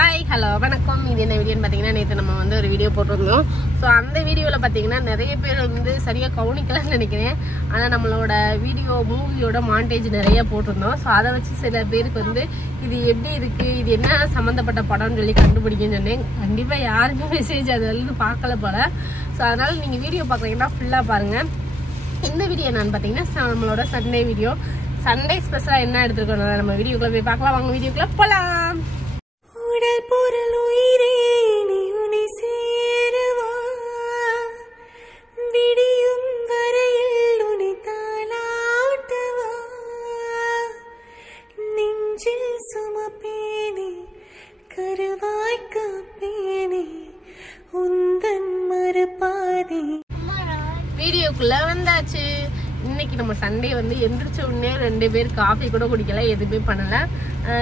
Hi hello வணக்கம். இது என்ன வீடியோன்னு பார்த்தீங்கன்னா, நேற்று நம்ம வந்து ஒரு வீடியோ போட்டிருந்தோம். ஸோ அந்த வீடியோவில் பார்த்தீங்கன்னா நிறைய பேர் வந்து சரியாக கவனிக்கலாம்னு நினைக்கிறேன். ஆனால் நம்மளோட வீடியோ மூவியோட மாண்டேஜ் நிறைய போட்டிருந்தோம். ஸோ அதை வச்சு சில பேருக்கு வந்து இது எப்படி இருக்குது, இது என்ன சம்மந்தப்பட்ட படம்னு சொல்லி கண்டுபிடிக்கன்னு சொன்னேன். கண்டிப்பாக யாருமே மெசேஜ் அதிலிருந்து பார்க்கல போல. ஸோ அதனால் நீங்கள் வீடியோ பார்க்குறீங்கன்னா ஃபுல்லாக பாருங்கள். இந்த வீடியோ என்னன்னு பார்த்தீங்கன்னா நம்மளோட சண்டே வீடியோ. சண்டே ஸ்பெஷலாக என்ன எடுத்துருக்கோம் நம்ம வீடியோக்குள்ளே போய் பார்க்கலாம். வாங்க வீடியோக்குள்ளே போகலாம். உடல் பொருள் உயிரே நீ உன்னை சேரவா, விடியும் வரையில் உன்னை தாலாட்டவா, நெஞ்சில் சுமப்பேனே கருவாய் காப்பேனே உந்தன் மறுபாதி. வீடியோக்குள்ள வந்தாச்சு. இன்னைக்கு நம்ம சண்டே வந்து எந்திரிச்ச உடனே 2 பேர் காஃபி கூட குடிக்கல, எதுவுமே பண்ணல.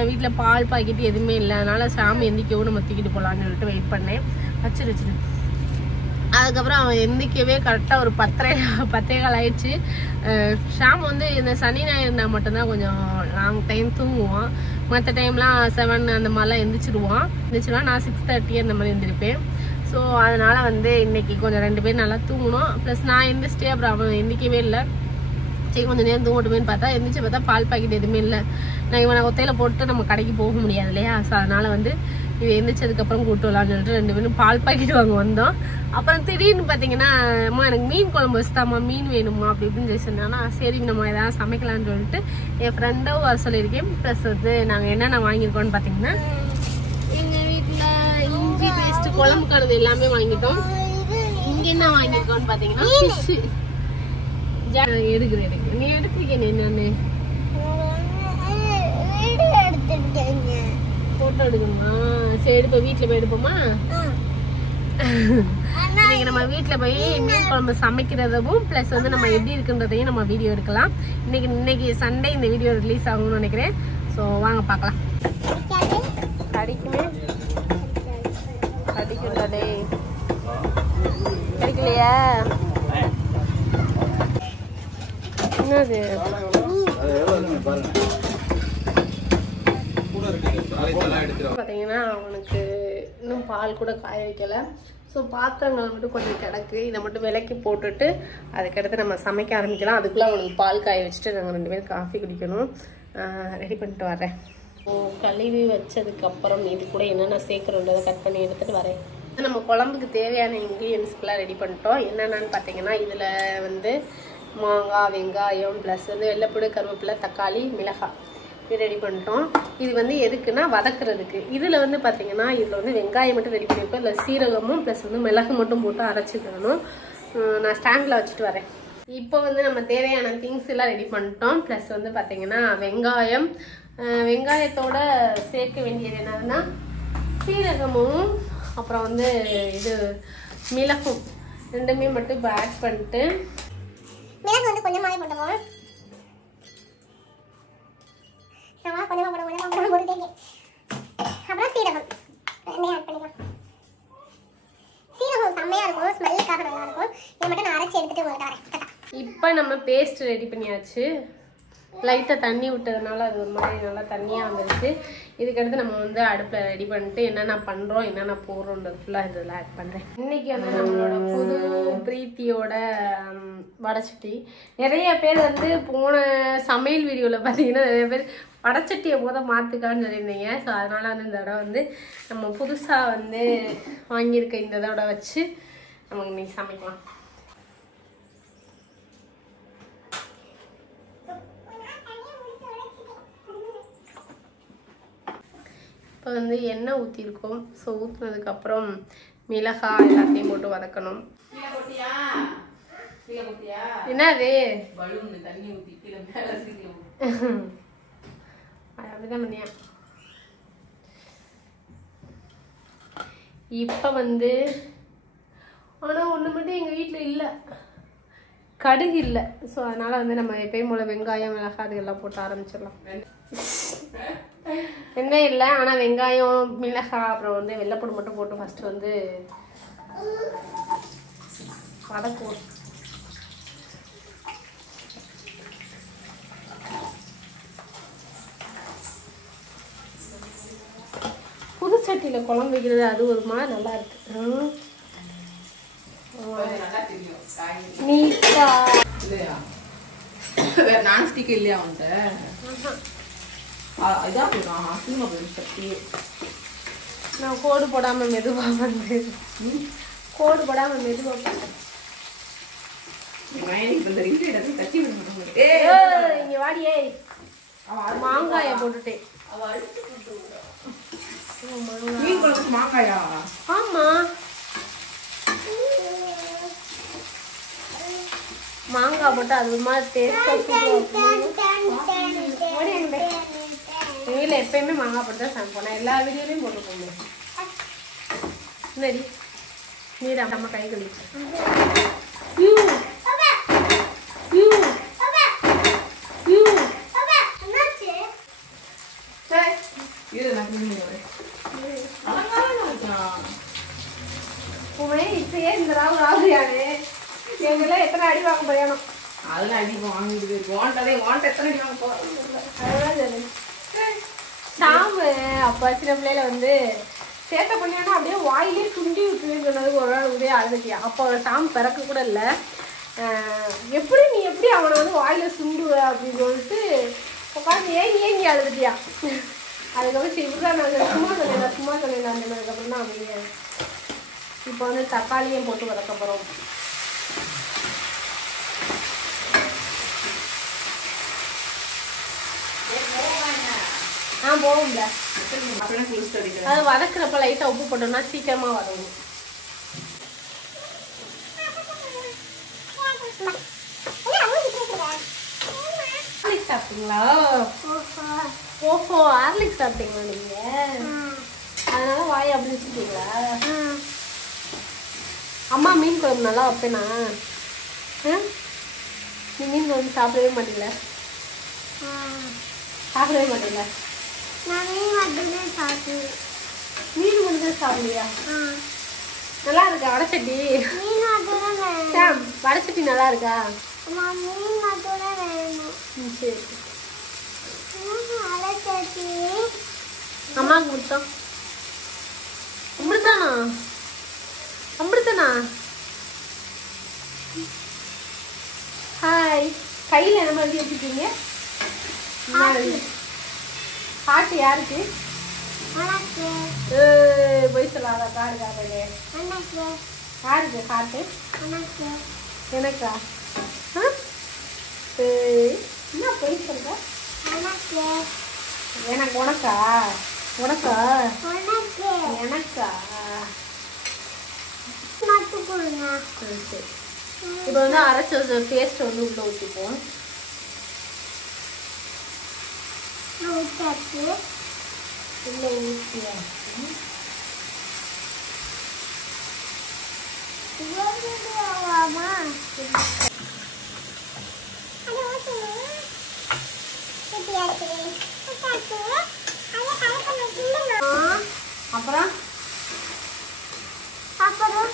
வீட்டில் பால் பாக்கெட் எதுவுமே இல்லை. அதனால சாமி எந்திக்கவும் நம்ம தூக்கிட்டு போகலான்னு சொல்லிட்டு வெயிட் பண்ணேன். வச்சிருச்சு. அதுக்கப்புறம் அவன் எந்திக்கவே கரெக்டாக ஒரு 10:15 ஆயிடுச்சு. ஷாம் வந்து இந்த சனி ஞாயிறுனா மட்டும்தான் கொஞ்சம் லாங் டைம் தூங்குவான். மற்ற டைம்லாம் 7 அந்த மாதிரிலாம் எந்திரிச்சிருவான். நான் 6:30 அந்த மாதிரி எந்திரிப்பேன். ஸோ அதனால் வந்து இன்னைக்கு கொஞ்சம் 2 பேர் நல்லா தூங்கணும். ப்ளஸ் நான் எந்திரிச்சிட்டே அப்புறம் அவன் எந்திக்கவே இல்லை. சரி கொஞ்சம் நேரம் தூங்கட்டுமேன்னு பார்த்தா எந்திரிச்சு பார்த்தா பால் பாக்கெட் எதுவுமே இல்லை. நான் இவனை ஒத்தையில் போட்டு நம்ம கடைக்கு போக முடியாது இல்லையா. ஸோ அதனால் வந்து இவன் எந்திரிச்சதுக்கப்புறம் கூட்டு வரலான்னு சொல்லிட்டு 2 பேரும் பால் பாக்கெட் வாங்க வந்தோம். அப்புறம் திடீர்னு பார்த்தீங்கன்னா, அம்மா எனக்கு மீன் குழம்பு வச்சுதாம்மா, மீன் வேணுமா அப்படி இப்படின்னு சொல்லி சொன்னான்னா, சரி நம்ம எதாவது சமைக்கலான்னு சொல்லிட்டு என் ஃப்ரெண்டோ வர சொல்லியிருக்கேன். ப்ளஸ் வந்து நாங்கள் என்னென்ன வாங்கியிருக்கோன்னு பார்த்தீங்கன்னா, எங்கள் வீட்டில் இஞ்சி பேஸ்ட்டு குழம்புக்கானது எல்லாமே வாங்கிட்டோம். இங்கே என்ன வாங்கியிருக்கோன்னு பார்த்தீங்கன்னா ஃபிஷ்ஷு. எடுக்கிறேன் நீ எடுத்துருக்கேன் என்னன்னு போட்டோ எடுக்கணுமா? சரி இப்போ வீட்டில் போய் எடுப்போமா? இன்னைக்கு நம்ம வீட்டில் போய் மீன் குழம்பு சமைக்கிறதும் ப்ளஸ் வந்து நம்ம எப்படி இருக்குன்றதையும் நம்ம வீடியோ எடுக்கலாம். இன்னைக்கு சண்டே இந்த வீடியோ ரிலீஸ் ஆகணும்னு நினைக்கிறேன். ஸோ வாங்க பார்க்கலாம். கடிக்குமே கடிக்கும்டே. கிடைக்கலையா? என்னது பார்த்தீங்கன்னா அவனுக்கு இன்னும் பால் கூட காய வைக்கல. ஸோ பாத்திரங்கள் மட்டும் கொஞ்சம் கிடக்கு. இதை மட்டும் விலைக்கு போட்டுட்டு அதுக்கடுத்து நம்ம சமைக்க ஆரம்பிக்கலாம். அதுக்குள்ளே அவனுக்கு பால் காய வச்சுட்டு நாங்கள் 2 பேரும் காஃபி குடிக்கணும். ரெடி பண்ணிட்டு வரேன். கழுவி வச்சதுக்கப்புறம் இது கூட என்னென்ன சேர்க்குறோன்றதை கட் பண்ணி எடுத்துகிட்டு வரேன். நம்ம குழம்புக்கு தேவையான இன்க்ரீடியன்ஸ்க்கெலாம் ரெடி பண்ணிட்டோம். என்னென்னு பார்த்தீங்கன்னா, இதில் வந்து மாங்காய், வெங்காயம், ப்ளஸ் வந்து வெள்ளைப்பூடு, கருவேப்பிலை, தக்காளி, மிளகாய் இது ரெடி பண்ணிட்டோம். இது வந்து எதுக்குன்னா வதக்குறதுக்கு. இதில் வந்து பார்த்தீங்கன்னா இதில் வந்து வெங்காயம் மட்டும் ரெடி பண்ணியிருப்போம். இல்லை சீரகமும் ப்ளஸ் வந்து மிளகு மட்டும் போட்டு அரைச்சிக்கணும். நான் ஸ்டாண்டில் வச்சுட்டு வரேன். இப்போ வந்து நம்ம தேவையான திங்ஸ் எல்லாம் ரெடி பண்ணிட்டோம். ப்ளஸ் வந்து பார்த்தீங்கன்னா வெங்காயத்தோட சேர்க்க வேண்டியது என்னதுன்னா சீரகமும் அப்புறம் வந்து இது மிளகும் 2மே மட்டும் இப்போ ஆட் பண்ணிட்டு, மிளகு வந்து கொஞ்சமாவே போட்டோமா, அப்புறம் சீரகம் 2 ஆட் பண்ணிக்கலாம். சீரகம் செம்மையா இருக்கும், ஸ்மெல்லுக்காக நல்லா இருக்கும். இதை மட்டும் நான் அரைச்சி எடுத்துட்டு உங்களுக்கு வரேன். இப்போ நம்ம பேஸ்ட் ரெடி பண்ணியாச்சு. லைட்டாக தண்ணி விட்டதுனால அது ஒரு மாதிரி நல்லா தண்ணியாக வந்துருச்சு. இதுக்கடுத்து நம்ம வந்து அடுப்பில் ரெடி பண்ணிட்டு என்னென்ன பண்ணுறோம், என்னென்ன போடுறோன்றது ஃபுல்லாக இதில் ஆட் பண்ணுறேன். இன்றைக்கி வந்து நம்மளோட புது பிரீத்தியோட வடைச்சட்டி. நிறைய பேர் வந்து போன சமையல் வீடியோவில் பார்த்தீங்கன்னா நிறைய பேர் வடைச்சட்டியை மாற்றுக்கான்னு சொல்லியிருந்தீங்க. ஸோ அதனால் வந்து இந்த தடவை வந்து நம்ம புதுசாக வந்து வாங்கியிருக்க இந்த இதோட வச்சு நம்ம இன்றைக்கி சமைக்கலாம். இப்போ வந்து எண்ணெய் ஊற்றிருக்கோம். ஸோ ஊற்றுனதுக்கப்புறம் மிளகாய் எல்லாத்தையும் போட்டு வதக்கணும். என்னது அப்படிதான் பண்ணியா? இப்போ வந்து ஆனால் ஒன்று மட்டும் எங்கள் வீட்டில் இல்லை, கடுகு இல்லை. ஸோ அதனால் வந்து நம்ம எப்பயும் போல் வெங்காயம், மிளகாய் அதுக்கெல்லாம் போட்டு ஆரம்பிச்சிடலாம். எண்ணெய் இல்லை, ஆனால் வெங்காயம், மிளகாய் அப்புறம் வந்து வெள்ளைப்பூடு மட்டும் போட்டு ஃபஸ்ட்டு வந்து வதக்குவோம். சட்டியில் குழம்பு வைக்கிறது அது ஒரு மாதிரி நல்லா இருக்கு. நீட்டா இல்லையா? வேற நான்ஸ்டிக் இல்லையா உன்ட்ட? இதான் போடுறான் சினிமா போயிடும் சட்டி. நான் கோடு போடாமல் மெதுவாக வந்து கோடு போடாமல் மெதுவாக இங்க வாடியே மாங்காய போட்டுட்டேன். மாங்காயா? ஆமா மாங்காய் போட்டு அது ஒரு மாதிரி டேஸ்டா. எங்கள் வீட்டில் எப்பயுமே மாங்காய் போட்டு தான் சமைப்போம். நான் எல்லா வீடியோலையும் போட்டு போங்க. என்னடி நீர் அம்மா கை கழிச்சு இப்பயே இந்த ராவுரியானே எங்கெல்லாம் எத்தனை அடி வாங்க போயணும். அதெல்லாம் அடி வாங்கிட்டு எத்தனை அடி வாங்க போறோம். சாமு அப்ப சின்ன பிள்ளையில வந்து சேட்டை பண்ணியானா அப்படியே வாயிலே துண்டி விட்டுன்னு சொன்னதுக்கு ஒரு நாள் உதய அழுதுட்டியா. அப்போ சாமு பிறக்க கூட இல்லை. எப்படி நீ எப்படி அவனை வந்து வாயில சுண்டுவ அப்படின்னு சொல்லிட்டு உட்காந்து ஏங்கி அழுதுட்டியா. அதுக்கப்புறம் சிவதான் நாங்கள் சும்மா சொன்னேன் அதுக்கப்புறம் தான் அப்படியே. இப்போ வந்து தக்காளியும் போட்டு வதக்க போகிறோம். போகும்ல அது வதக்குறப்ப லைட்டா உப்பு போட்டோம்னா சீக்கிரமா வதங்கும். ஹார்லிக்ஸ் சாப்பிட்டீங்களா? ஓஹோ ஹார்லிக்ஸ் சாப்பிட்டீங்களா நீங்க? அதனால வாய் அப்படி வச்சுட்டீங்களா? அம்மா மீன் குழம்பு நல்லா வைப்பேனா? நீ மீன் குழம்பு சாப்பிடவே மாட்டீங்களா? சாப்பிடவே மாட்டீங்களா? மீன் வந்து சாப்பிடுவியா? நல்லா இருக்கா வடச்சட்டி? வடச்சட்டி நல்லா இருக்கா? சரி அம்மாவுக்கு கொடுத்தோம். அமிர்தானா அமிர்தனா ஹாய். கையில் என்ன மாதிரி வச்சுருக்கீங்க? ஹார்ட் யாருக்கு? போய் சொல்லாத காடு காதலே யாருக்கு ஹார்ட்டு? எனக்கா? என்ன போய் சொல்ற? எனக்கு உனக்கா? உனக்கா எனக்கா? சரி இப்போ வந்து அரைச்ச பேஸ்ட் வந்து உள்ள ஊற்றிப்போம். உள்ள ஊற்றியாச்சு. அப்புறம்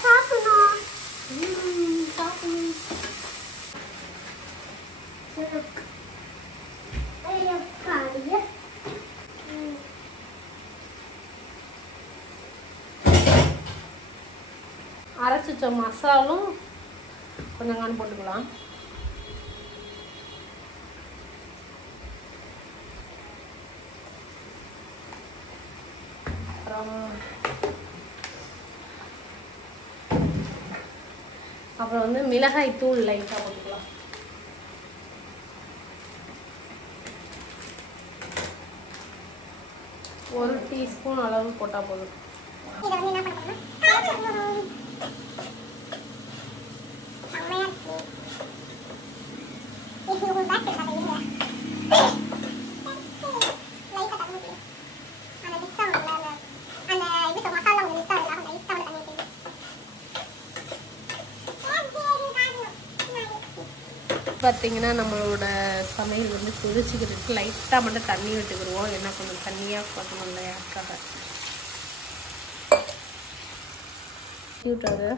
சாப்பிடணும். அரைச்சி வச்ச மசாலும் கொஞ்சம் காணி போட்டுக்கலாம். அப்புறம் வந்து மிளகாய் தூள் லைட்டாக போட்டுக்கலாம். ஒரு டீஸ்பூன் அளவு போட்டால் போதும். பார்த்தீங்கன்னா நம்மளோட சமையல் வந்து கொதிச்சுக்கிட்டு லைட்டாக மட்டும் தண்ணி விட்டுக்கிடுவோம். ஏன்னா கொஞ்சம் தண்ணியாக பார்க்கணும் இல்லையாக்காக விட்டாது.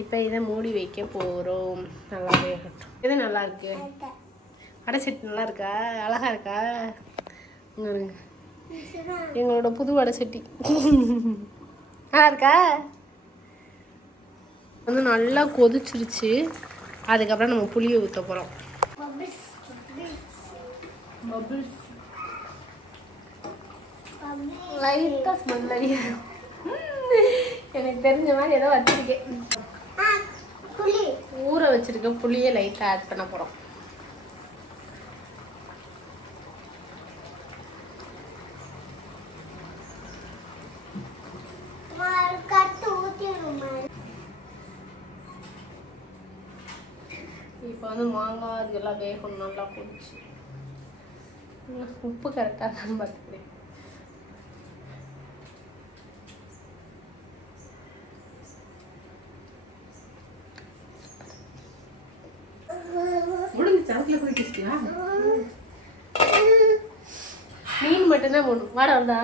இப்போ இதை மூடி வைக்க போகிறோம். நல்லாவே இருக்கட்டும். இது நல்லா இருக்கு. அடைச்சிட்டு நல்லா இருக்கா? அழகா இருக்கா? எங்களோட புது வடை சட்டி நல்லா இருக்கா? வந்து நல்லா கொதிச்சிருச்சு. அதுக்கப்புறம் நம்ம புளியை ஊற்ற போகிறோம். லைட்டாக ஸ்மெல் அடிக்கும். எனக்கு தெரிஞ்ச மாதிரி ஏதோ வச்சிருக்கேன். ஊற வச்சிருக்க புளியை லைட்டாக ஆட் பண்ண போகிறோம். இப்போ வந்து மாங்காய் இதெல்லாம் வேகணும். நல்லா போச்சு. உப்பு கரெக்டாக தான் பார்த்துக்கிறேன். மீன் மட்டும்தான் போடணும். வாட வந்தா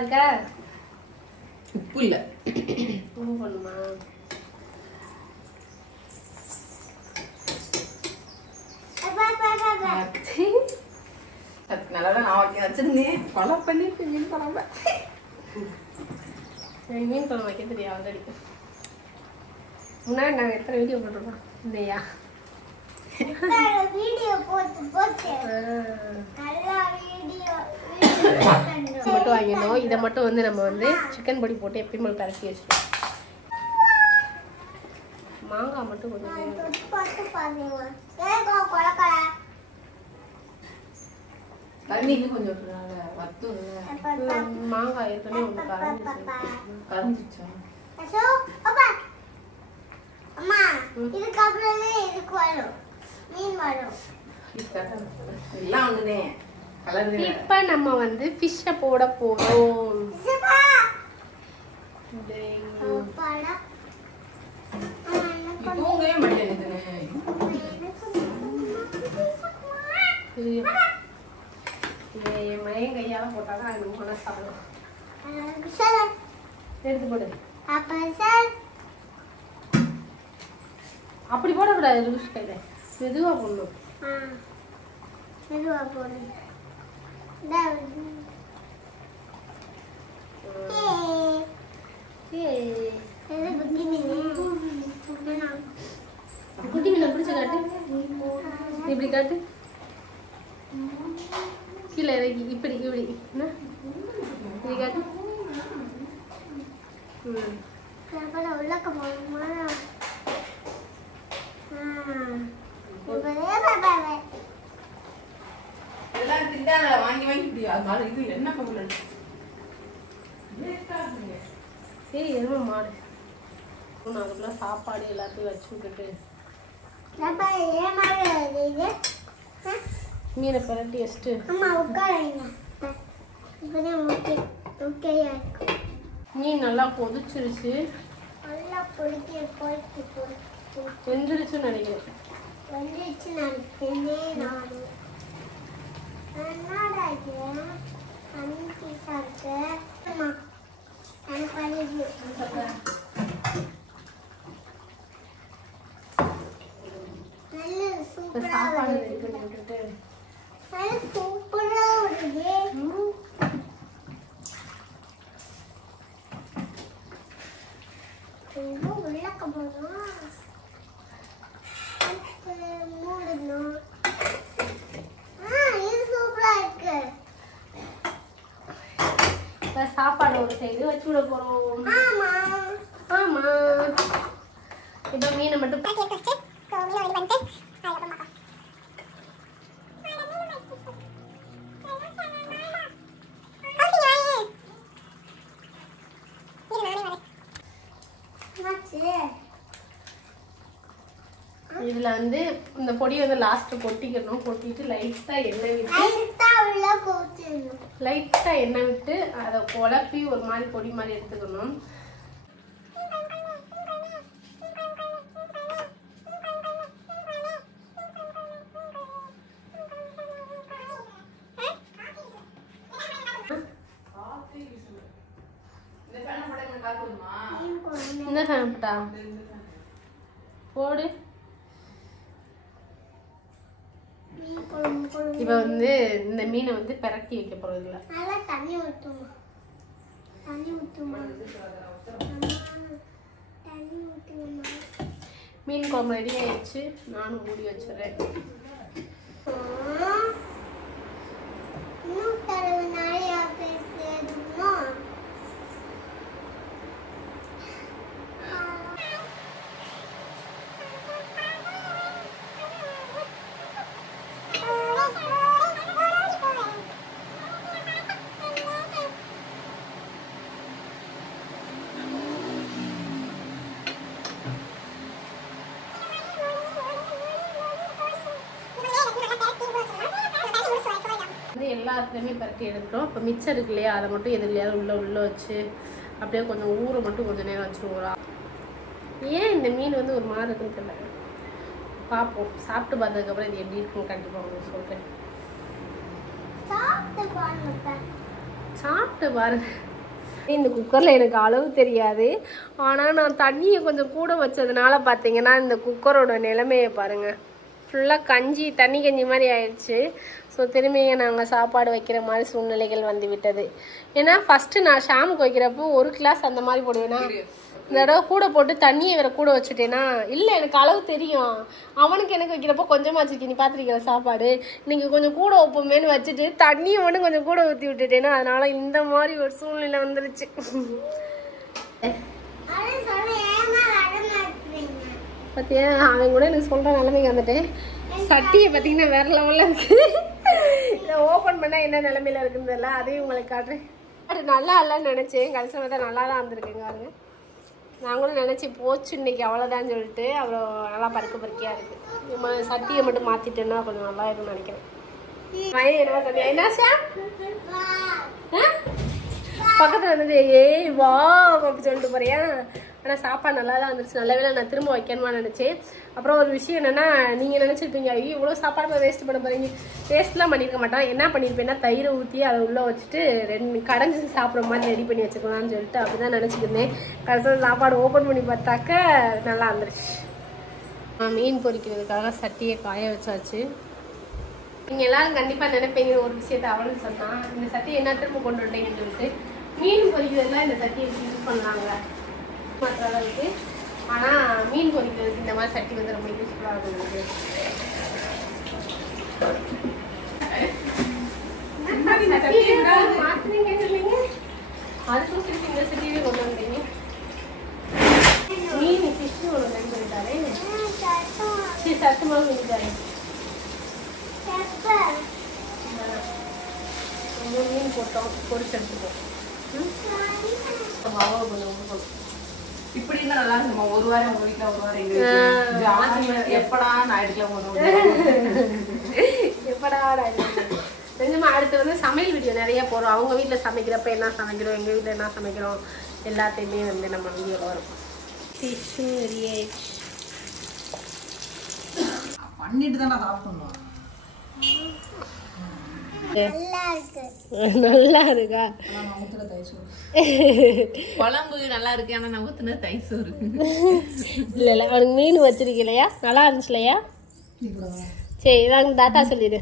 இருக்கா? உப்பு இல்ல, உப்பு பண்ணுமா? நல்லாதான் நான் வச்சிருந்தேன். கொலை பண்ணிட்டு மீன் குழம்பு. எனக்கு மீன் குழம்பு வைக்க தெரியும் ஆல்ரெடி. முன்னாடி நாங்கள் எத்தனை வீடியோ போட்டிருக்கோம் இல்லையா? மட்டும் வாங்கிடணும். இதை மட்டும் வந்து நம்ம வந்து சிக்கன் பொடி போட்டு எப்பயும் பரப்பி வச்சிருக்கோம். மாங்காய் மட்டும் கொஞ்சம் தண்ணிக்கு கொஞ்சம் மாங்காய் ஏற்கனவே ஒன்று கரைஞ்சிச்சா? இப்ப நம்ம வந்து ஃபிஷ்ஷை போட போறோம். மயம் கையால போட்டாதான் அது ரொம்ப சாப்பிடும். எடுத்து போடு. அப்படி போடக்கூடாது. லூஸ் கையில மெதுவா போடணும். மெதுவா போடு. குட்டி மீனை பிடிச்சு காட்டு. இப்படி காட்டு. கீழே இறக்கி இப்படி இப்படி இப்படி காட்டு. உள்ளக்க போகுமா? வாங்கி வாங்கி இது என்ன பொருள்? சரி எதுவுமே மாடு. அதுக்குள்ள சாப்பாடு எல்லாத்தையும் வச்சு விட்டுட்டு மீனை பரட்டி வச்சுட்டு மீன் நல்லா கொதிச்சிருச்சு. வெந்துருச்சுன்னு நினைக்கிறேன். சாப்பாடு ரெடி பண்ணி விட்டுட்டு சூப்பரா வருது. உள்ளக்க போதும் மூடணும். இது சூப்பரா இருக்கு. இப்ப சாப்பாடு ஒரு சைடு வச்சு விட போறோம். ஆமா ஆமா. இப்ப மீனை மட்டும் இதுல வந்து இந்த பொடியை வந்து லாஸ்ட் கொட்டிக்கணும். கொட்டிட்டு லைட்டா எண்ணெய் விட்டு அதை குழப்பி ஒரு மாதிரி பொடி மாதிரி எடுத்துக்கணும். இந்த ஃபேன் போட்டா போடட்டா? போடு. இப்போ வந்து இந்த மீனை வந்து பிரட்டி வைக்க போறது இல்ல. நல்லா தண்ணி ஊத்துமா. மீன் குழம்பு ரெடி ஆயிடுச்சு. நானும் மூடி வச்சிடுறேன். இன்னும் தடவை நிறைய பேசுமா. எல்லாத்துலேயுமே பரட்டி எடுத்துட்டோம். இப்போ மிச்சம் இருக்கு இல்லையா, அதை மட்டும் எதுலையாவது உள்ள வச்சு அப்படியே கொஞ்சம் ஊற மட்டும் கொஞ்சம் நேரம் வச்சுருவோம். ஏன் இந்த மீன் வந்து ஒரு மாதிரி இருக்குன்னு தெரியல. பார்ப்போம். சாப்பிட்டு பார்த்ததுக்கப்புறம் இது எப்படி இருக்குன்னு கண்டிப்பாக உங்களுக்கு சொல்கிறேன். சாப்பிட்டு பாருங்க. இந்த குக்கரில் எனக்கு அளவு தெரியாது, ஆனால் நான் தண்ணியை கொஞ்சம் கூட வச்சதுனால பார்த்தீங்கன்னா இந்த குக்கரோட நிலைமையை பாருங்கள். ஃபுல்லாக தண்ணி கஞ்சி மாதிரி ஆயிடுச்சு. ஸோ திரும்பிங்க நாங்கள் சாப்பாடு வைக்கிற மாதிரி சூழ்நிலைகள் வந்து விட்டது. ஏன்னா ஃபஸ்ட்டு நான் ஷாமுக்கு வைக்கிறப்போ 1 கிளாஸ் அந்த மாதிரி போடுவேன்னா, இந்த தடவை கூட போட்டு தண்ணியை வேற கூட வச்சுட்டேன்னா, இல்லை எனக்கு அளவு தெரியும், அவனுக்கு எனக்கு வைக்கிறப்போ கொஞ்சமாக வச்சுருக்கேன். நீ பார்த்துருக்கிற சாப்பாடு நீங்கள் கொஞ்சம் கூட வைப்போமேனு வச்சுட்டு தண்ணியை மட்டும் கொஞ்சம் கூட ஊற்றி விட்டுட்டேன்னா அதனால இந்த மாதிரி ஒரு சூழ்நிலை வந்துருச்சு. பார்த்தியா, அவன் கூட எனக்கு சொல்கிற நிலைமைக்கு வந்துட்டேன். சட்டியை பார்த்தீங்கன்னா வேற லெவலில் இருக்கு. இதை ஓப்பன் பண்ணால் என்ன நிலைமையில இருக்குன்னு தெரியல. அதையும் உங்களுக்கு காட்டுறேன். அது நல்லா இல்லைன்னு நினச்சேன், கடைசியில் பார்த்தா நல்லா தான் இருந்திருக்குங்க பாருங்க. நான் கூட நினச்சி போச்சு இன்னைக்கு அவ்வளோதான்னு சொல்லிட்டு அவ்வளோ நல்லா பருக்கையாக இருக்குது. நம்ம சட்டியை மட்டும் மாற்றிட்டேன்னா கொஞ்சம் நல்லா இருக்குன்னு நினைக்கிறேன். என்ன சொன்னியா? என்ன சார் பக்கத்தில் வந்துட்டு ஏய் வா அப்படி சொல்லிட்டு போறியா? ஆனால் சாப்பாடு நல்லா தான் வந்துருச்சு. நல்ல வேளை நான் திரும்ப வைக்கணுமா நினச்சேன். அப்புறம் ஒரு விஷயம் என்னென்னா, நீங்கள் நினச்சிருப்பீங்க ஐயோ இவ்வளோ சாப்பாடு வேஸ்ட் பண்ண போகிறீங்க. வேஸ்ட்லாம் பண்ணியிருக்க மாட்டான். என்ன பண்ணியிருப்பேன்னா தயிரை ஊற்றி அதை உள்ளே வச்சுட்டு 2 கடைஞ்சி சாப்பிட்ற மாதிரி ரெடி பண்ணி வச்சுக்கலாம்னு சொல்லிட்டு அப்படி தான் நினச்சிக்கிருந்தேன். கடைசியில் சாப்பாடு ஓப்பன் பண்ணி பார்த்தாக்க நல்லா வந்துருச்சு. மீன் பொரிக்கிறதுக்காக சட்டியை காய வச்சாச்சு. நீங்கள் எல்லாரும் கண்டிப்பாக நினைப்பீங்க ஒரு விஷயத்த அவளுக்கு சொன்னால், இந்த சட்டியை என்ன திரும்ப கொண்டு வந்தீங்கன்னு சொல்லிட்டு. மீன் பொரிக்கிறதுலாம் இந்த சட்டியை யூஸ் பண்ணலாங்க மற்ற அளவுக்கு. ஆனால் மீன் பொரிக்கிறதுக்கு இந்த மாதிரி சட்டி வந்து ரொம்ப யூஸ்ஃபுல்லாக இருக்குது. மாற்றினீங்கன்னு சொல்லிங்க, அதுக்கும் திருப்பி இந்த சட்டியே கொண்டு வந்தீங்க. மீன் ஃபிஷ்ஷு ஒன்று ரெடி பண்ணிட்டாரே. சரி சத்தமாக பண்ணிட்டாரு. மீன் போட்டோம், பொரிச்சு எடுத்துப்போம். இப்படி இருந்தா நல்லா இருக்குமா? ஒரு வாரம் உங்க வீட்டுல, ஒரு வாரம் எங்க வீட்டுல. எப்படா ஞாயிற்றுக்கிழமை எப்படா நிஜமா. அடுத்து வந்து சமையல் வீடியோ நிறைய போறோம். அவங்க வீட்டுல சமைக்கிறப்ப என்ன சமைக்கிறோம், எங்க வீட்டுல என்ன சமைக்கிறோம், எல்லாத்தையுமே வந்து நம்ம வீடியோல வரும். பண்ணிட்டு தான் நான் சாப்பிடணும். நல்லா இருக்கா? குழம்பு நல்லா இருக்கு, ஆனா நான் ஊத்துன தயிர் சோறு. இல்ல இல்ல அவனுக்கு மீன் வச்சிருக்க இல்லையா, நல்லா இருந்துச்சு இல்லையா? சரி இதாங்க தாத்தா சொல்லிடு.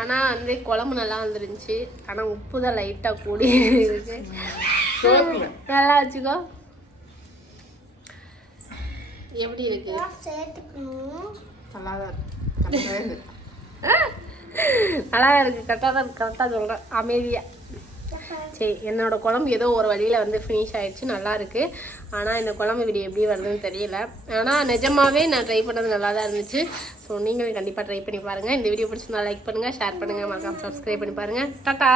ஆனா வந்து குழம்பு நல்லா வந்துருந்துச்சு. ஆனா உப்பு தான் லைட்டா கூடி இருக்கு. நல்லா வச்சுக்கோ. எப்படி இருக்கு? நல்லாதான் இருக்கு. நல்லா இருக்கு. கரெக்டாக தான் இருக்கு. கரெக்டாக சொல்கிறேன் அமைதியாக. சரி என்னோட குழம்பு ஏதோ ஒரு வழியில் வந்து ஃபினிஷ் ஆகிடுச்சு. நல்லா இருக்கு. ஆனால் இந்த குழம்பு வீடியோ எப்படி வருதுன்னு தெரியல. ஆனால் நிஜமாவே நான் ட்ரை பண்ணது நல்லா தான் இருந்துச்சு. ஸோ நீங்களும் கண்டிப்பாக ட்ரை பண்ணி பாருங்கள். இந்த வீடியோ பிடிச்சிருந்தா லைக் பண்ணுங்கள், ஷேர் பண்ணுங்கள், மறக்காம சப்ஸ்கிரைப் பண்ணி பாருங்கள். டாடா.